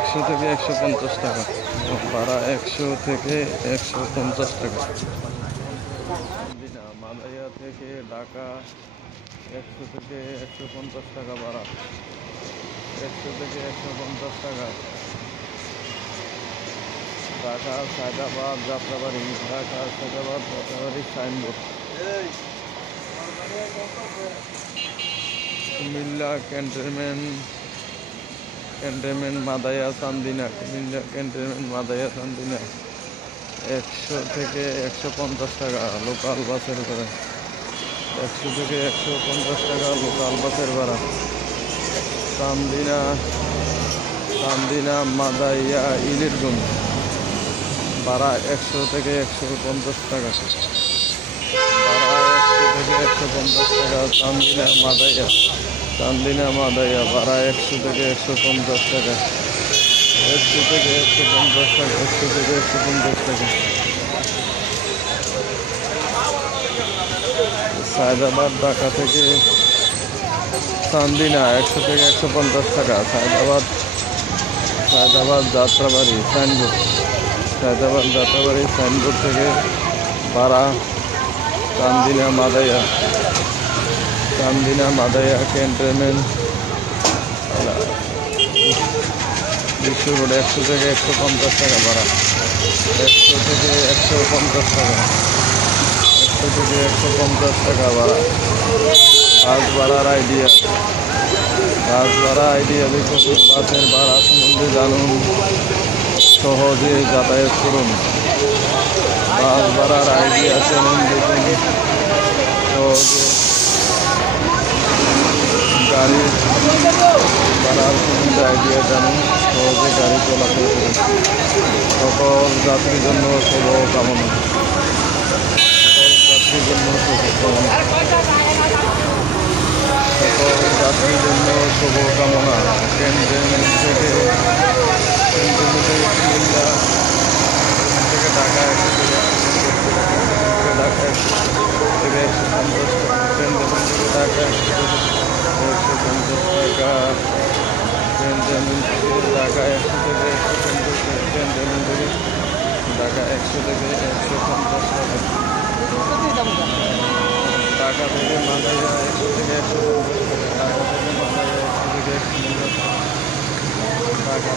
100 থেকে 150 টাকা, ভাড়া 100 থেকে 150 টাকা। মাদাইয়া থেকে ঢাকা 100 থেকে 150 টাকা ভাড়া, 100 থেকে 150 টাকা। Dhaka Sayedabad Jatrabari, Dhaka Sayedabad Jatrabari signboard. Comilla cantonment Madaiya Chandina, Comilla cantonment Madaiya Chandina 100 থেকে 150 টাকা লোকাল বাসের ভাড়া, 100 থেকে 150 টাকা লোকাল বাসের ভাড়া। চান্দিনা মাদাইয়া ইলিটগঞ্জ ভাড়া 100 থেকে 150 টাকা, ভাড়া 100 থেকে 150 টাকা। চান্দিনা মাদাইয়া ভাড়া 100 থেকে 150 টাকা, 100 থেকে 150 টাকা, 100 থেকে 150 টাকা। সায়দাবাদ ঢাকা থেকে চান্দিনা 100 থেকে 150 টাকা। সায়দাবাদ যাত্রাবাড়ি সাইনবোর্ড, সায়দাবাদ যাত্রাবাড়ি সাইনবোর্ড থেকে ভাড়া চান্দিনা মাদাইয়া ক্যান্টনমেন্ট বিশ্ব রোড 100 থেকে 150 টাকা ভাড়া, 100 থেকে 150 টাকা, 100 থেকে 150 টাকা ভাড়া। বাস ভাড়ার আইডিয়া দেখুন, বাসের ভাড়া সম্বন্ধে জানুন, সহজে যাতায়াত করুন। বাস ভাড়ার আইডিয়া জানুন, দেখুন, সহজে গাড়ি ভাড়ার সম্বন্ধে আইডিয়া জানুন, সহজে গাড়ি চলাচল করুন। সকল যাত্রীর জন্য শুভকামনা, সকল যাত্রীর জন্য শুভকামনা। ক্যান্টনমেন্ট থেকে কুমিল্লা থেকে ঢাকা 100 থেকে 150 ক্যান্টনমেন্ট থেকে ঢাকা 100 থেকে 150 টাকা, ক্যান্টনমেন্ট থেকে ঢাকা 100 থেকে 150 টাকা, ক্যান্টনমেন্ট থেকে ঢাকা 100 থেকে 150 টাকা। ঢাকা থেকে মাদাইয়া 100 থেকে 150 টাকা, ঢাকা থেকে মাদাইয়া 100 থেকে 150 টাকা।